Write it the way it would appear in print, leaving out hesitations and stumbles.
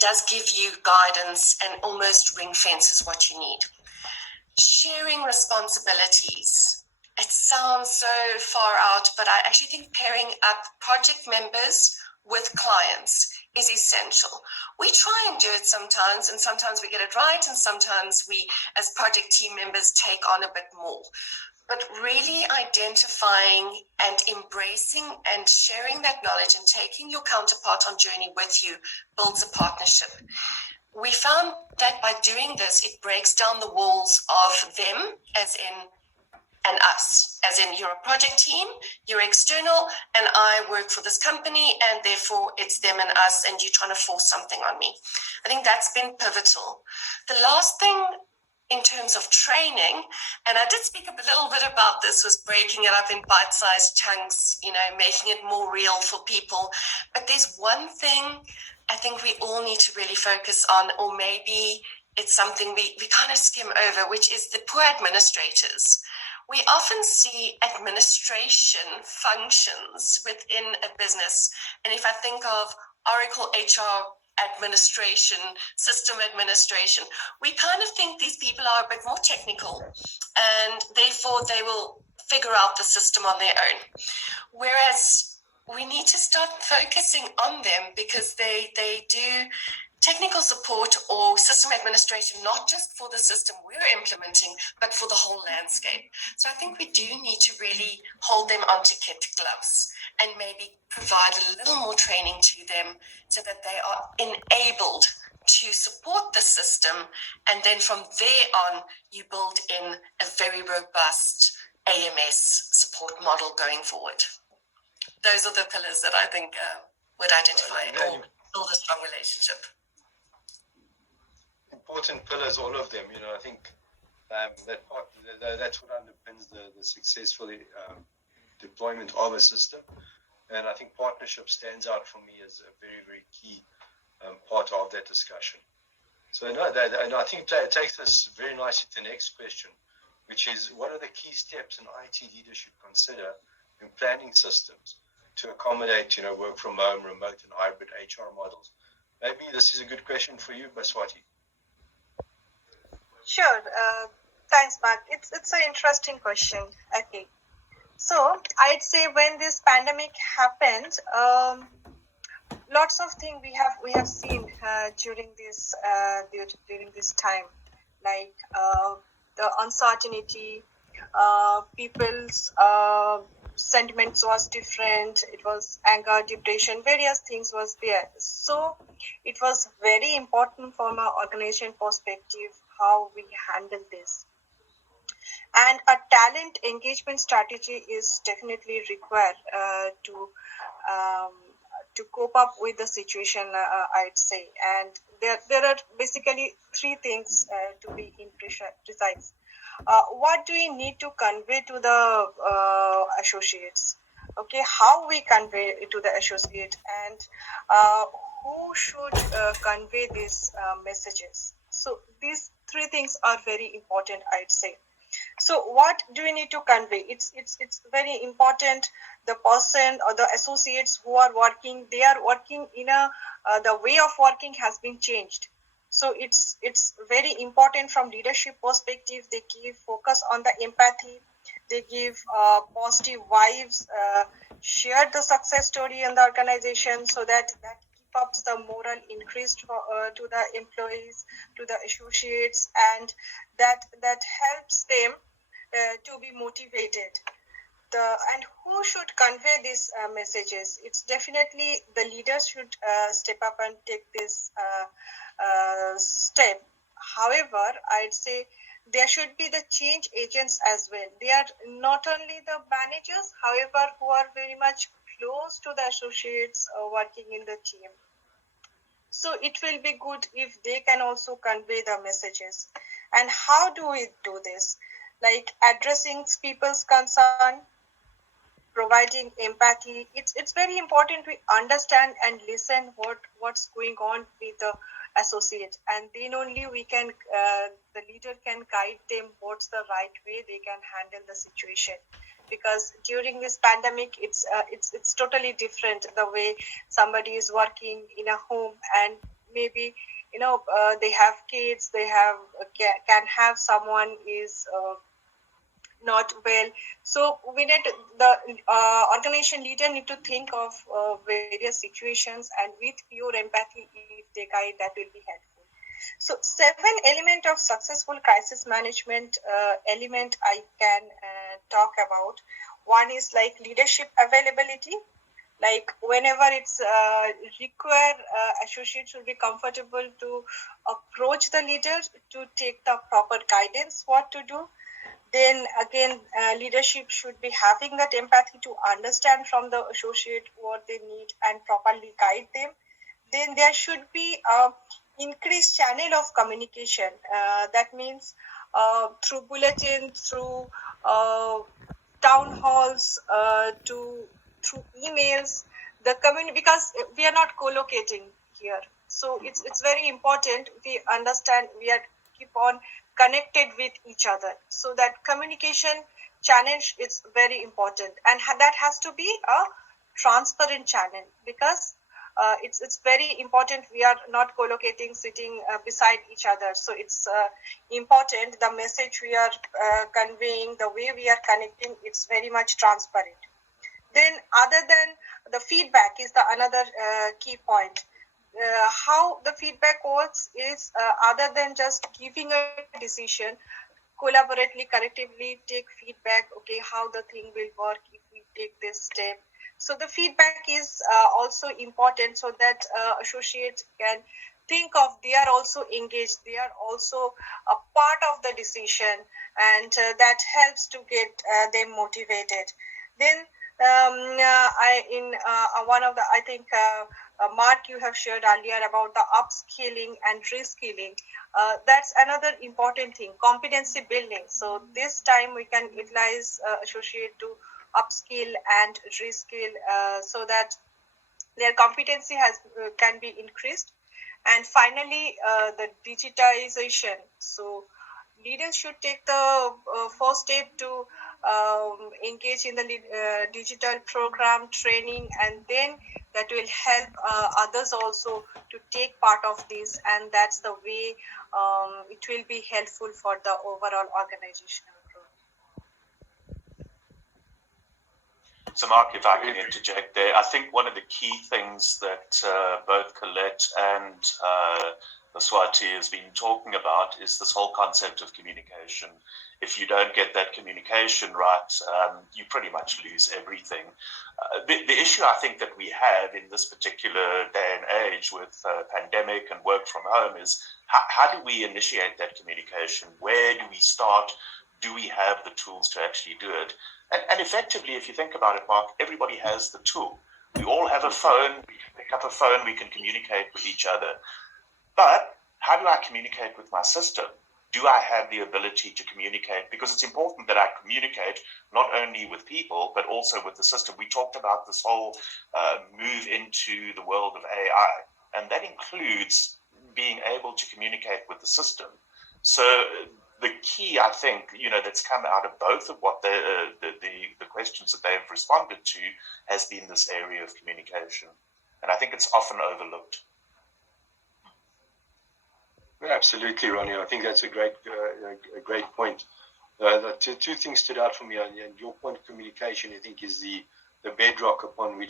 does give you guidance and almost ring fences what you need. Sharing responsibilities. It sounds so far out, but I actually think pairing up project members with clients is essential. We try and do it sometimes, and sometimes we get it right, and sometimes we, as project team members, take on a bit more. But really identifying and embracing and sharing that knowledge and taking your counterpart on journey with you builds a partnership. We found that by doing this, it breaks down the walls of them as in and us, as in you're a project team, you're external, and I work for this company, and therefore it's them and us, and you're trying to force something on me. I think that's been pivotal. The last thing in terms of training, and I did speak a little bit about this, was breaking it up in bite-sized chunks, making it more real for people. But there's one thing I think we all need to really focus on, or maybe it's something we kind of skim over, which is the poor administrators. We often see administration functions within a business. And if I think of Oracle HR administration, system administration, we kind of think these people are a bit more technical and therefore they will figure out the system on their own. Whereas we need to start focusing on them because they do technical support or system administration, not just for the system we're implementing, but for the whole landscape. So I think we do need to really hold them onto kid gloves and maybe provide a little more training to them so that they are enabled to support the system. And then from there on, you build in a very robust AMS support model going forward. Those are the pillars that I think would identify or build a strong relationship. Important pillars, all of them. I think that's what underpins the successful deployment of a system. And I think partnership stands out for me as a very, very key part of that discussion. So and I think that takes us very nicely to the next question, which is what are the key steps an IT leader should consider in planning systems to accommodate, work from home, remote and hybrid HR models? Maybe this is a good question for you, Bhswati. Sure. Thanks, Mark. It's an interesting question. Okay. So I'd say when this pandemic happened, lots of things we have seen during this time, like the uncertainty, people's sentiments was different. It was anger, depression, various things was there. So it was very important from an organization perspective how we handle this. And a talent engagement strategy is definitely required to cope up with the situation, I'd say. And there are basically three things to be precise. What do we need to convey to the associates? Okay, how we convey it to the associate, and who should convey these messages? So these three things are very important, I'd say. So what do we need to convey? It's very important. The person or the associates who are working, they are working in the way of working has been changed. So it's very important from leadership perspective. They give focus on the empathy. They give positive vibes, share the success story in the organization so that keep up the moral increase to the employees, to the associates, and that helps them to be motivated. And who should convey these messages? It's definitely the leaders should step up and take this step. However, I'd say there should be the change agents as well. They are not only the managers, however, who are very much close to the associates working in the team. So it will be good if they can also convey the messages. And how do we do this? Like addressing people's concern, providing empathy. It's very important we understand and listen what's going on with the associate, and then only we can the leader can guide them what's the right way they can handle the situation. Because during this pandemic, it's totally different the way somebody is working in a home and maybe they have kids, they have can have someone is not well. So we need the organization leader need to think of various situations, and with pure empathy, if they guide, that will be helpful. So 7 element of successful crisis management element I can talk about. One is like leadership availability. Like whenever it's required, associates should be comfortable to approach the leader to take the proper guidance what to do. Then again, leadership should be having that empathy to understand from the associate what they need and properly guide them. Then there should be increased channel of communication. That means through bulletin, through town halls, through emails, the community, because we are not co-locating here. So it's very important we understand we are keep on connected with each other. So that communication channel is very important, and that has to be a transparent channel, because it's very important we are not co-locating sitting beside each other. So it's important the message we are conveying, the way we are connecting, it's very much transparent. Then other than the feedback is the another key point. How the feedback works is other than just giving a decision, collaboratively, collectively take feedback. Okay, how the thing will work if we take this step. So the feedback is also important, so that associates can think of they are also engaged, they are also a part of the decision, and that helps to get them motivated. Then one of the, I think, Mark, you have shared earlier about the upskilling and reskilling. That's another important thing, competency building. So this time we can utilize associate to upskill and reskill so that their competency can be increased. And finally, the digitization. So leaders should take the first step to engage in the digital program training, and then that will help others also to take part of this, and that's the way it will be helpful for the overall organizational growth. So Mark, if I can interject there, I think one of the key things that both Colette and bhswati has been talking about is this whole concept of communication. If you don't get that communication right, you pretty much lose everything. The issue I think that we have in this particular day and age with pandemic and work from home is how do we initiate that communication? Where do we start? Do we have the tools to actually do it? And effectively, if you think about it, Mark, everybody has the tool. We all have a phone. We can pick up a phone. We can communicate with each other. But how do I communicate with my system? Do I have the ability to communicate? Because it's important that I communicate not only with people, but also with the system. We talked about this whole move into the world of AI, and that includes being able to communicate with the system. So the key, I think, that's come out of both of what the questions that they've responded to has been this area of communication. And I think it's often overlooked. Absolutely, Ronnie. I think that's a great point. The two things stood out for me, and your point of communication, I think, is the bedrock upon which